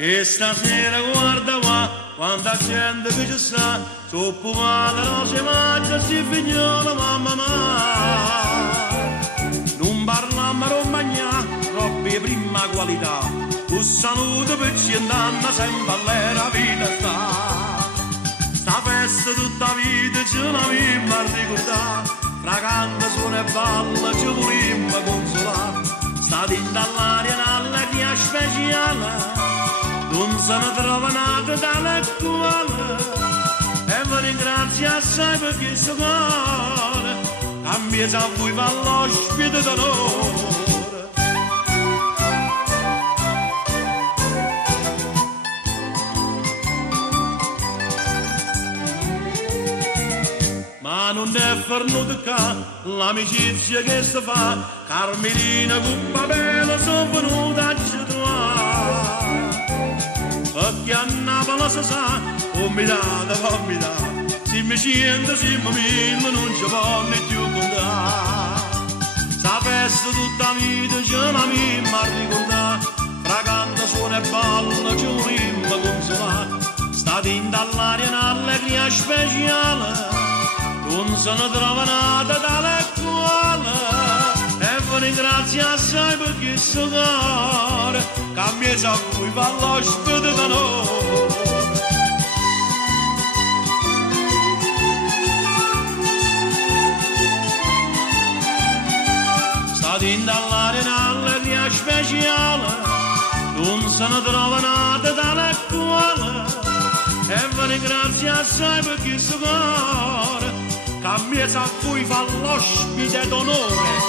E stasera guarda qua, quanta gente che ci sta, soppumata non si mangia, si figliola mamma non parliamo romagnà, troppi prima qualità, un saluto per cent'anni sempre all'era vita sta festa tutta la vita ce l'avemmo a ricordare, fra canta, suona e balla ci volemmo consolare, sta dentro all'aria un'allegria speciale, non se ne trova nata dall'attuale, e vi ringrazio assai per questo cuore, cambia a voi va l'ospite d'onore. Ma non è fernuto qua l'amicizia che si fa, Carmelina con Babela sono venuta a ci trovare, perché a Napoli si sa, umidata, se mi scende, se mi mille, non ci può né più contare. Sta festa tutta la vita ce l'avemmo a ricordare, fra canta, suona e balla ci volemmo consolare, sta dentro all'aria un'allegria speciale, non se ne trova nata tale quale, e vi ringrazio assai per questo cuore, cambia a voi va l'ospite d'onore. Sta dentro all'aria un'allegria speciale, non se ne trova nata tale quale, e vi ringrazio assai per questo cuore, cambia a voi fa l'ospite d'onore.